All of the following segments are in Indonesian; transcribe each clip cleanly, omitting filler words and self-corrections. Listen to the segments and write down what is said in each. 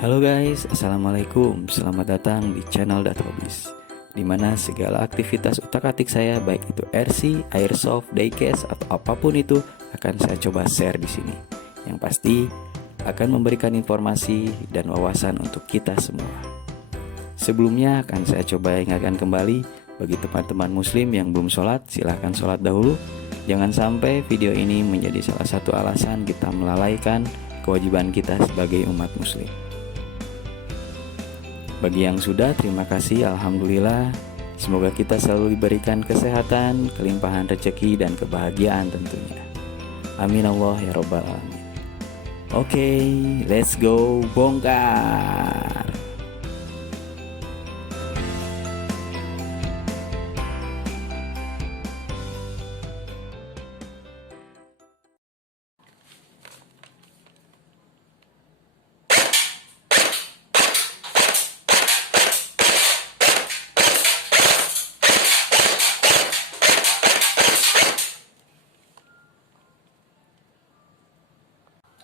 Halo guys, Assalamualaikum. Selamat datang di channel Datrobis, di mana segala aktivitas utak-atik saya, baik itu RC, airsoft, diecast, atau apapun itu, akan saya coba share di sini. Yang pasti akan memberikan informasi dan wawasan untuk kita semua. Sebelumnya akan saya coba ingatkan kembali, bagi teman-teman muslim yang belum sholat, silahkan sholat dahulu. Jangan sampai video ini menjadi salah satu alasan kita melalaikan kewajiban kita sebagai umat muslim. Bagi yang sudah, terima kasih, alhamdulillah. Semoga kita selalu diberikan kesehatan, kelimpahan rezeki, dan kebahagiaan tentunya. Amin Allah ya robbal alamin. Oke, let's go bongkar.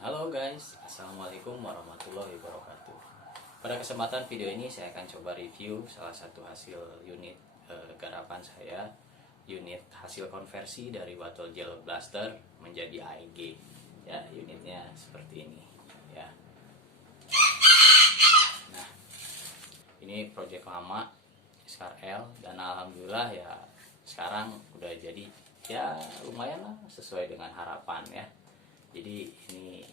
Halo guys, Assalamualaikum warahmatullahi wabarakatuh. Pada kesempatan video ini saya akan coba review salah satu hasil unit garapan saya, unit hasil konversi dari bottle gel blaster menjadi AEG. Ya, unitnya seperti ini ya. Nah, ini project lama Scar L, dan alhamdulillah ya sekarang udah jadi ya lumayan lah, sesuai dengan harapan ya. Jadi ini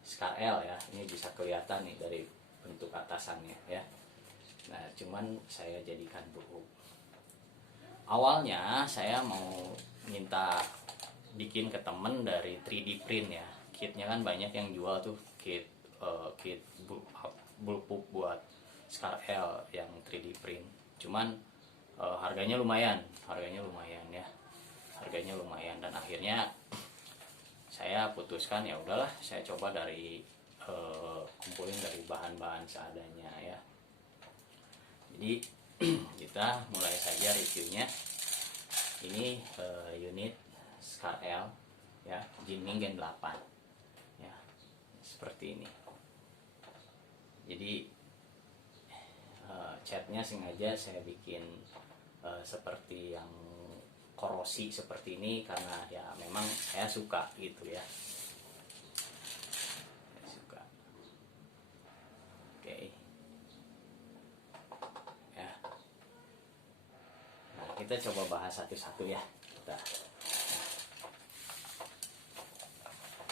Scar L ya, ini bisa kelihatan nih dari bentuk atasannya ya. Nah, cuman saya jadikan buku. Awalnya saya mau minta bikin ke temen dari 3D print ya. Kitnya kan banyak yang jual tuh, kit bullpup buat Scar L yang 3D print. Cuman harganya lumayan ya. Harganya lumayan, dan akhirnya saya putuskan ya udahlah, saya coba dari kumpulin dari bahan-bahan seadanya ya. Jadi kita mulai saja reviewnya. Ini unit Scar L ya, Jinming Gen 8 ya, seperti ini. Jadi catnya sengaja saya bikin seperti yang korosi seperti ini karena ya memang saya suka gitu ya. Saya suka. Oke. Ya. Nah, kita coba bahas satu-satu ya.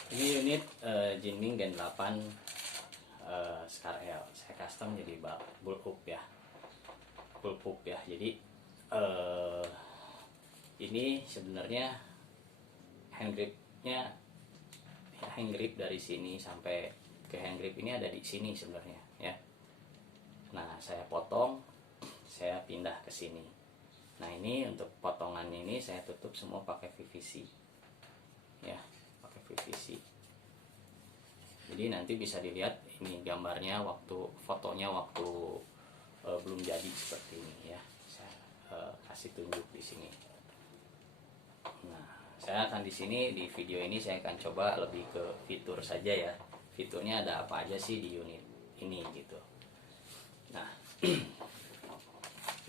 Ini unit Jinming Gen 8 Scar L. Saya custom jadi bullpup ya. Bullpup ya. Jadi ini sebenarnya hand gripnya, hand grip dari sini sampai ke hand grip ini ada di sini sebenarnya ya. Nah, saya potong, saya pindah ke sini. Nah, ini untuk potongannya ini saya tutup semua pakai PVC ya, pakai PVC. Jadi nanti bisa dilihat ini gambarnya waktu fotonya waktu belum jadi seperti ini ya. Saya kasih tunjuk di sini. Nah, saya akan di sini di video ini saya akan coba lebih ke fitur saja ya. Fiturnya ada apa aja sih di unit ini gitu. Nah,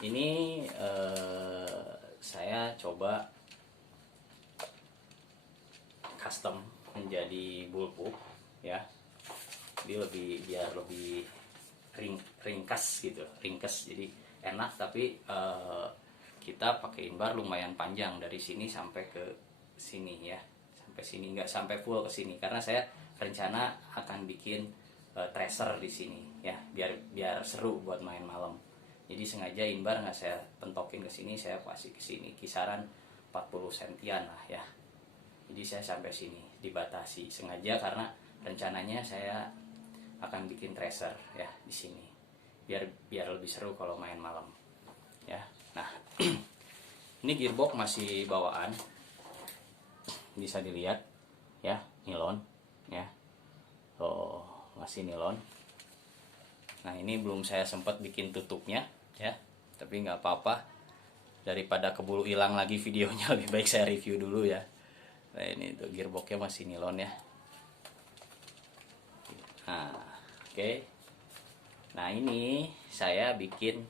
ini saya coba custom menjadi bullpup ya. Dia biar lebih ringkas gitu, ringkas jadi enak, tapi kita pakai inbar lumayan panjang dari sini sampai ke sini ya, sampai sini, nggak sampai full ke sini karena saya rencana akan bikin tracer di sini ya, biar seru buat main malam. Jadi sengaja inbar nggak saya pentokin ke sini, saya kasih ke sini kisaran 40 sentian lah ya. Jadi saya sampai sini dibatasi sengaja karena rencananya saya akan bikin tracer ya di sini biar lebih seru kalau main malam ya. Nah, ini gearbox masih bawaan, bisa dilihat ya, nilon ya. Oh, masih nilon. Nah, ini belum saya sempat bikin tutupnya ya, tapi nggak apa-apa, daripada keburu hilang lagi videonya lebih baik saya review dulu ya. Nah, ini tuh gearboxnya masih nilon ya. Nah, oke. Nah ini saya bikin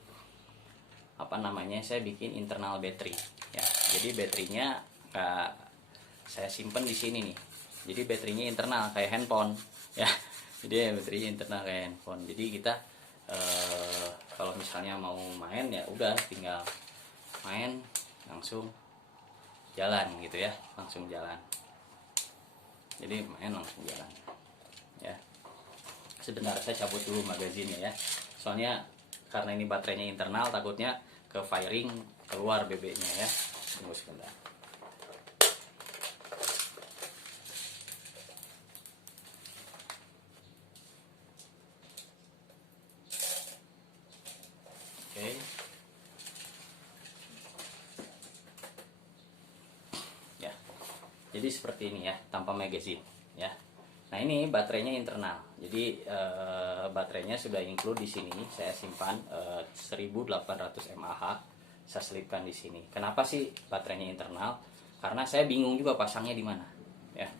saya bikin internal battery ya. Jadi baterainya saya simpen di sini nih. Jadi baterainya internal kayak handphone ya. Jadi baterainya internal kayak handphone. Jadi kita kalau misalnya mau main ya udah tinggal main langsung jalan gitu ya, langsung jalan. Jadi main langsung jalan ya. Sebentar saya cabut dulu magazinnya ya. Soalnya karena ini baterainya internal, takutnya ke firing keluar BB-nya ya. Tunggu sebentar. Oke. Ya. Jadi seperti ini ya, tanpa magazine ya. Nah ini baterainya internal. Jadi baterainya sudah include di sini. Saya simpan 1800 mAh. Saya selipkan di sini. Kenapa sih baterainya internal? Karena saya bingung juga pasangnya di mana. Ya,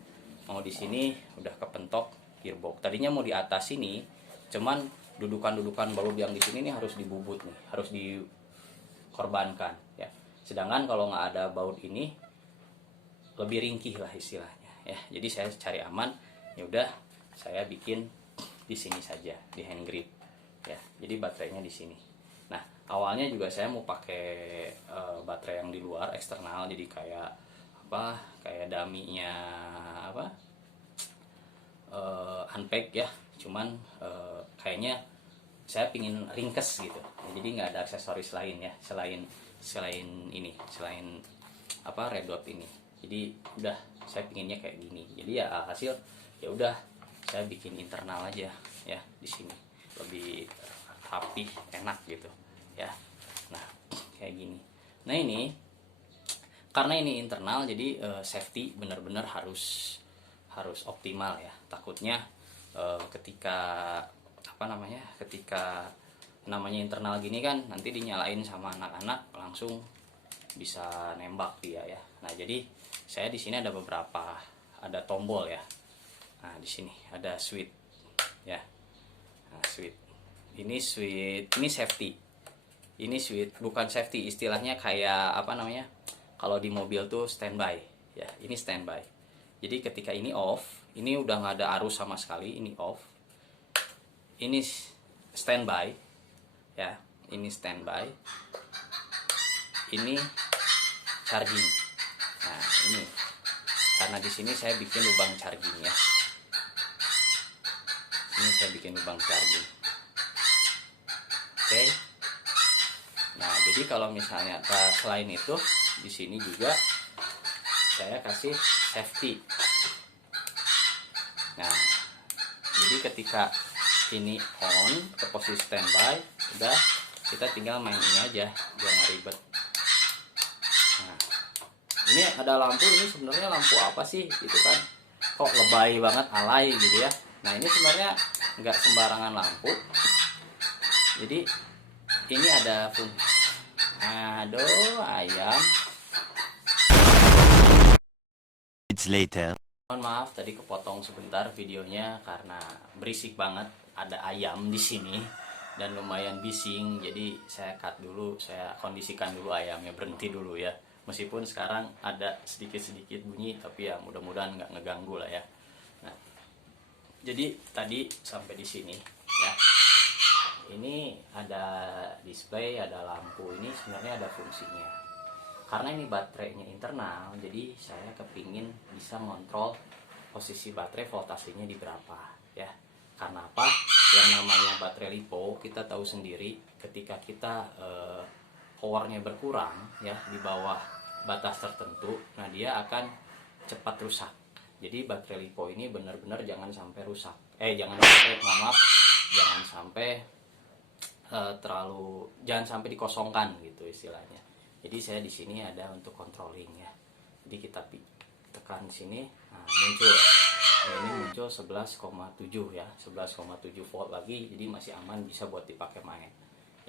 mau di sini udah kepentok gearbox. Tadinya mau di atas sini, cuman dudukan-dudukan baut yang di sini nih harus dibubut nih, harus dikorbankan. Ya, sedangkan kalau nggak ada baut ini lebih ringkih lah istilahnya. Ya, jadi saya cari aman. Ya udah saya bikin di sini saja di hand grip ya. Jadi baterainya di sini. Nah awalnya juga saya mau pakai baterai yang di luar eksternal, jadi kayak daminya unpack ya. Cuman kayaknya saya pingin ringkes gitu, jadi nggak ada aksesoris lain ya selain red dot ini. Jadi udah saya pinginnya kayak gini. Jadi ya hasil ya udah saya bikin internal aja ya di sini, lebih rapi, enak gitu ya. Nah kayak gini. Nah ini karena ini internal, jadi safety benar-benar harus optimal ya. Takutnya ketika namanya internal gini kan nanti dinyalain sama anak-anak langsung bisa nembak dia ya. Nah jadi saya di sini ada tombol ya. Nah di sini ada switch ya. Nah switch ini safety. Ini switch bukan safety, istilahnya kayak kalau di mobil tuh standby ya. Ini standby. Jadi ketika ini off, ini udah nggak ada arus sama sekali, ini off. Ini standby ya. Ini standby. Ini charging. Nah ini karena di sini saya bikin lubang charging ya. Ini saya bikin lubang charging. Oke. Nah jadi kalau misalnya selain itu di sini juga saya kasih safety. Nah jadi ketika ini on ke posisi standby, udah kita tinggal main ini aja biar nggak ribet. Nah ini ada lampu, ini sebenarnya lampu apa sih gitu kan, kok lebay banget, alay gitu ya. Nah ini sebenarnya nggak sembarangan lampu. Jadi ini ada aduh ayam. It's later. Mohon maaf tadi kepotong sebentar videonya karena berisik banget, ada ayam di sini dan lumayan bising. Jadi saya cut dulu, saya kondisikan dulu ayamnya, berhenti dulu ya. Meskipun sekarang ada sedikit-sedikit bunyi, tapi ya mudah-mudahan nggak ngeganggu lah ya. Nah, jadi tadi sampai di sini ya. Ini ada display, ada lampu. Ini sebenarnya ada fungsinya. Karena ini baterainya internal, jadi saya kepingin bisa ngontrol posisi baterai voltasenya di berapa ya. Karena apa? Yang namanya baterai lipo kita tahu sendiri, ketika kita powernya berkurang ya di bawah batas tertentu, nah dia akan cepat rusak. Jadi baterai lipo ini benar-benar jangan sampai rusak. Jangan sampai jangan sampai dikosongkan gitu istilahnya. Jadi saya di sini ada untuk controlling ya. Jadi kita tekan sini, nah muncul. Nah, ini muncul 11,7 ya, 11,7 volt lagi. Jadi masih aman, bisa buat dipakai main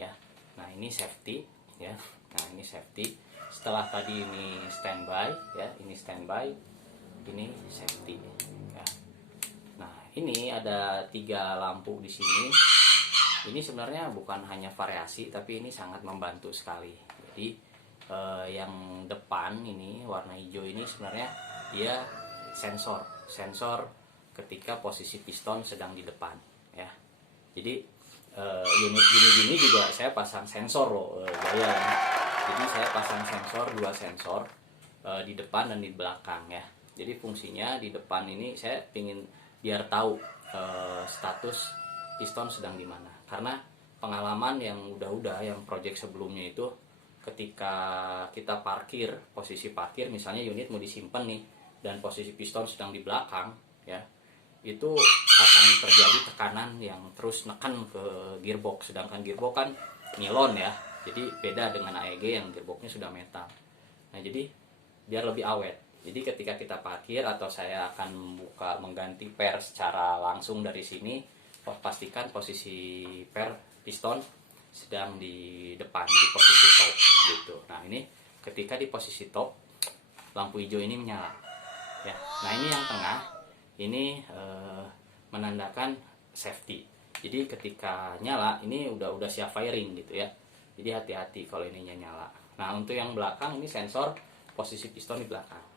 ya. Nah ini safety ya. Nah ini safety. Setelah tadi ini standby ya, ini standby, ini safety ya. Nah ini ada 3 lampu di sini ini sebenarnya bukan hanya variasi, tapi ini sangat membantu sekali. Jadi yang depan ini warna hijau ini sebenarnya dia sensor ketika posisi piston sedang di depan ya. Jadi unit gini juga saya pasang sensor loh, gaya ya. Jadi saya pasang dua sensor di depan dan di belakang ya. Jadi fungsinya di depan ini saya ingin biar tahu status piston sedang di mana. Karena pengalaman yang yang project sebelumnya itu ketika kita parkir, posisi parkir misalnya unit mau disimpan nih dan posisi piston sedang di belakang ya, itu akan terjadi tekanan yang terus neken ke gearbox, sedangkan gearbox kan nilon ya, jadi beda dengan AEG yang gearboxnya sudah metal. Nah jadi biar lebih awet, jadi ketika kita parkir atau saya akan mengganti per secara langsung dari sini, pastikan posisi per piston sedang di depan, di posisi top gitu. Nah ini ketika di posisi top, lampu hijau ini menyala ya. Nah ini yang tengah ini menandakan safety. Jadi ketika nyala ini udah siap firing gitu ya. Jadi hati-hati kalau ininya nyala. Nah untuk yang belakang ini sensor posisi piston di belakang.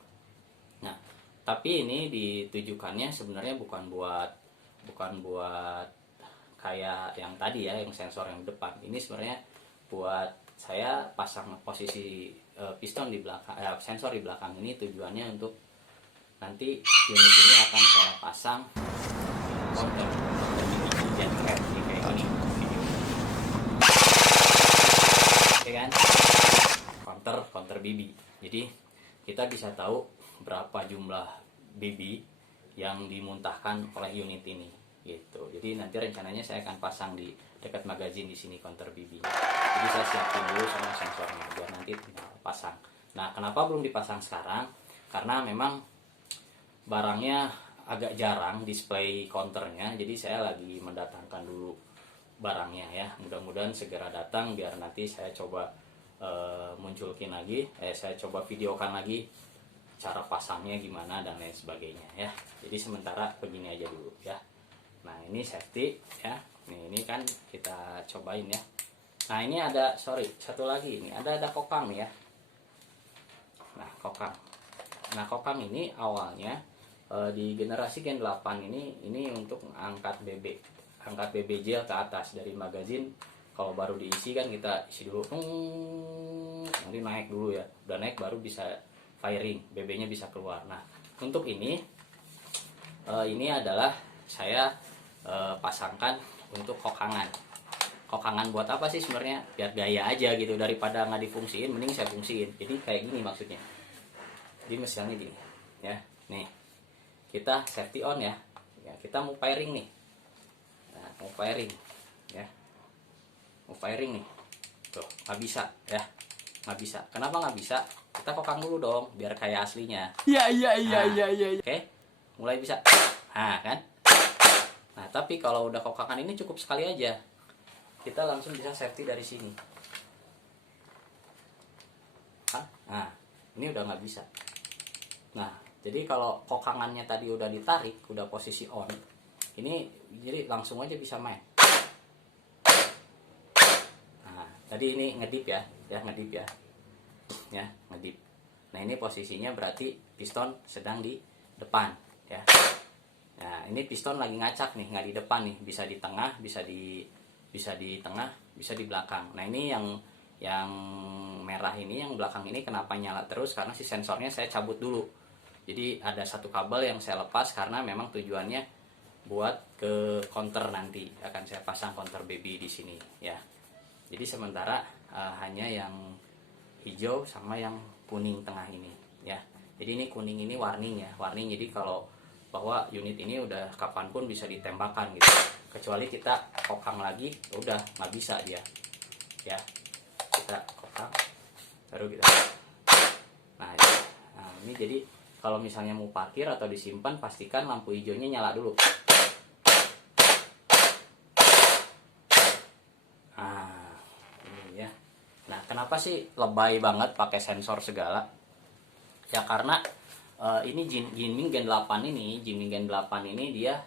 Nah tapi ini ditujukannya sebenarnya bukan buat kayak yang tadi ya, yang sensor yang depan. Ini sebenarnya buat saya pasang posisi piston di belakang, sensor di belakang ini tujuannya untuk nanti unit ini akan saya pasang counter jet head kayak gini, oke kan? Counter BB. Jadi kita bisa tahu berapa jumlah BB yang dimuntahkan oleh unit ini gitu. Jadi nanti rencananya saya akan pasang di dekat magazin di sini counter BB. Jadi saya siapin dulu sama sensornya biar nanti tinggal pasang. Nah, kenapa belum dipasang sekarang? Karena memang barangnya agak jarang display counternya. Jadi saya lagi mendatangkan dulu barangnya ya. Mudah-mudahan segera datang biar nanti saya coba munculkin lagi, saya coba videokan lagi cara pasangnya gimana dan lain sebagainya ya. Jadi sementara begini aja dulu ya. Nah ini safety ya, ini kan kita cobain ya. Nah ini ada satu lagi, ini ada kokang ya. Nah kokang ini awalnya di generasi Gen 8 ini untuk angkat BB gel ke atas dari magazin. Kalau baru diisi kan kita isi dulu, nanti naik dulu ya, udah naik baru bisa firing, BB-nya bisa keluar. Nah untuk ini adalah saya pasangkan untuk kokangan buat apa sih sebenarnya? Biar gaya aja gitu, daripada nggak difungsiin mending saya fungsiin. Jadi kayak gini maksudnya, jadi misalnya gini ya, nih kita safety on ya, kita mau firing nih. Nah, mau firing nih tuh, nggak bisa ya, nggak bisa. Kenapa nggak bisa? Kita kokang dulu dong biar kayak aslinya. Iya. Oke, mulai bisa. Nah kan. Nah tapi kalau udah kokangan ini cukup sekali aja, kita langsung bisa safety dari sini. Nah ini udah nggak bisa. Nah jadi kalau kokangannya tadi udah ditarik, udah posisi on, ini jadi langsung aja bisa main. Nah tadi ini ngedip ya ngedip. Nah ini posisinya berarti piston sedang di depan ya. Nah ini piston lagi ngacak nih, nggak di depan nih, bisa di tengah, bisa di tengah, bisa di belakang. Nah ini yang merah ini, yang belakang ini kenapa nyala terus? Karena si sensornya saya cabut dulu. Jadi ada satu kabel yang saya lepas karena memang tujuannya buat ke counter, nanti akan saya pasang counter BB di sini ya. Jadi sementara hanya yang hijau sama yang kuning tengah ini ya. Jadi ini kuning ini warning ya, jadi kalau bahwa unit ini udah kapanpun bisa ditembakkan gitu, kecuali kita kokang lagi udah nggak bisa dia ya. Kita kokang baru kita nah ini jadi kalau misalnya mau parkir atau disimpan, pastikan lampu hijaunya nyala dulu. Nah ini ya. Nah kenapa sih lebay banget pakai sensor segala ya? Karena ini Jinming Gen 8 ini dia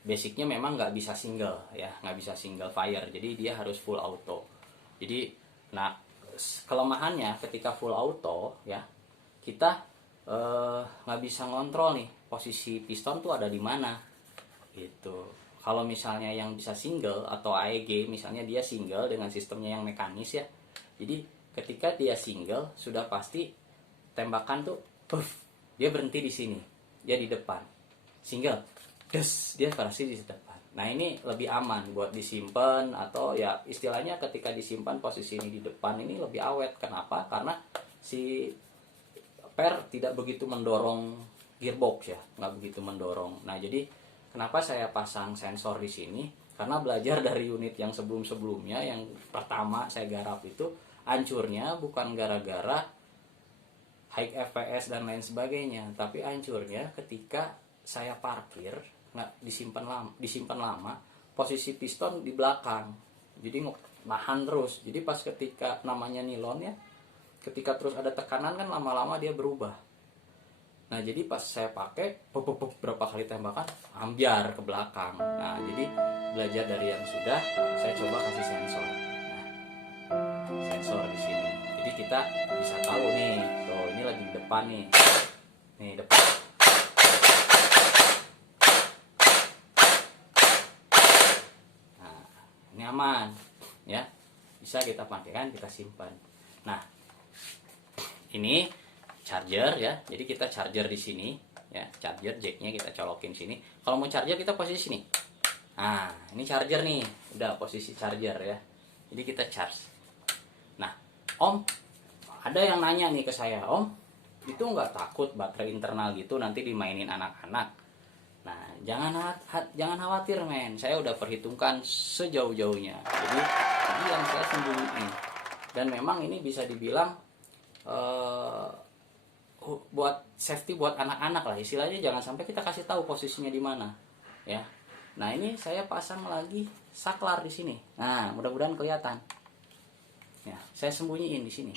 basicnya memang nggak bisa single ya, nggak bisa single fire, jadi dia harus full auto. Jadi nah kelemahannya ketika full auto ya, kita nggak bisa ngontrol nih posisi piston tuh ada di mana gitu. Kalau misalnya yang bisa single atau AEG, misalnya dia single dengan sistemnya yang mekanis ya, jadi ketika dia single sudah pasti tembakan tuh puff, dia berhenti di sini, dia di depan. Single des, dia pasti di depan. Nah ini lebih aman buat disimpan, atau ya istilahnya ketika disimpan posisi ini di depan ini lebih awet. Kenapa? Karena si per tidak begitu mendorong gearbox ya, nggak begitu mendorong. Nah jadi kenapa saya pasang sensor di sini? Karena belajar dari unit yang sebelum-sebelumnya, yang pertama saya garap itu hancurnya bukan gara-gara high FPS dan lain sebagainya, tapi hancurnya ketika saya parkir nggak disimpan lama, posisi piston di belakang, jadi nahan terus. Jadi pas ketika namanya nilon ya, ketika terus ada tekanan kan lama-lama dia berubah. Nah jadi pas saya pakai berapa kali tembakan ambiar ke belakang. Nah jadi belajar dari yang sudah, saya coba kasih sensor. Nah, sensor di sini, jadi kita bisa tahu nih, tuh ini lagi di depan nih depan. Nah ini aman ya, bisa kita pakaikan, kita simpan. Nah ini charger ya, jadi kita charger di sini ya, charger jacknya kita colokin sini. Kalau mau charger kita posisi sini. Nah ini charger nih, udah posisi charger ya, jadi kita charge. Nah Om, ada yang nanya nih ke saya, Om itu nggak takut baterai internal gitu nanti dimainin anak-anak? Nah jangan khawatir men, saya udah perhitungkan sejauh-jauhnya. Jadi yang saya sembunyiin, dan memang ini bisa dibilang buat safety buat anak-anak lah istilahnya, jangan sampai kita kasih tahu posisinya di mana ya. Nah ini saya pasang lagi saklar di sini. Nah mudah-mudahan kelihatan ya, saya sembunyiin di sini.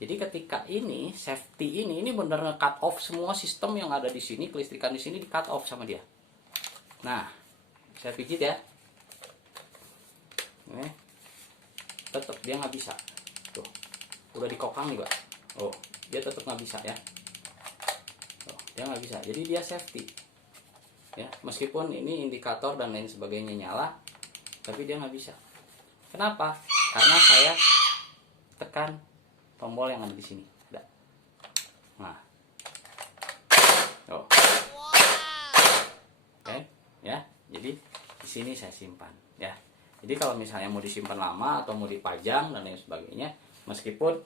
Jadi ketika ini safety ini bener cut off semua sistem yang ada di sini, kelistrikan di sini di cut off sama dia. Nah saya pijit ya, tetap dia nggak bisa. Tuh udah dikokang nih Pak. Oh dia tetap nggak bisa ya. Oh, dia nggak bisa, jadi dia safety ya, meskipun ini indikator dan lain sebagainya nyala, tapi dia nggak bisa. Kenapa? Karena saya tekan tombol yang ada di sini. Nah oh. Oke ya, jadi di sini saya simpan ya. Jadi kalau misalnya mau disimpan lama atau mau dipajang dan lain sebagainya, meskipun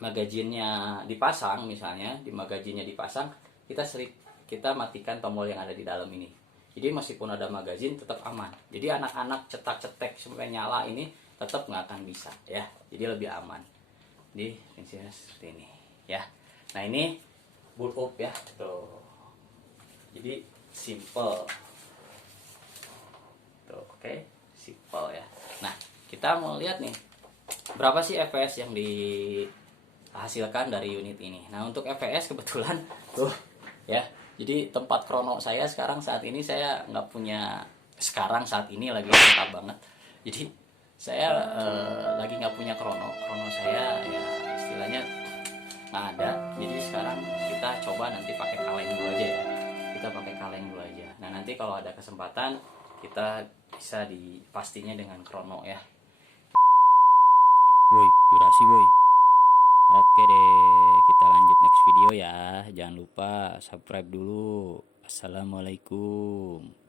magazinnya dipasang, misalnya di magazinnya dipasang, kita matikan tombol yang ada di dalam ini. Jadi meskipun ada magazin tetap aman. Jadi anak-anak cetak-cetek sampai nyala ini tetap nggak akan bisa ya. Jadi lebih aman. Di fungsinya seperti ini ya. Nah ini bullpup ya tuh. Jadi simple. Tuh oke, simple ya. Nah kita mau lihat nih berapa sih FPS yang dihasilkan dari unit ini. Nah untuk FPS kebetulan tuh ya, jadi tempat krono saya sekarang saat ini saya nggak punya, saat ini lagi lengkap banget. Jadi saya lagi nggak punya krono saya ya istilahnya nggak ada. Jadi sekarang kita coba nanti pakai kaleng dulu aja ya, kita pakai kaleng dulu aja. Nah nanti kalau ada kesempatan kita bisa dipastinya dengan krono ya. Woi durasi woi. Oke deh, kita lanjut next video ya. Jangan lupa subscribe dulu. Assalamualaikum.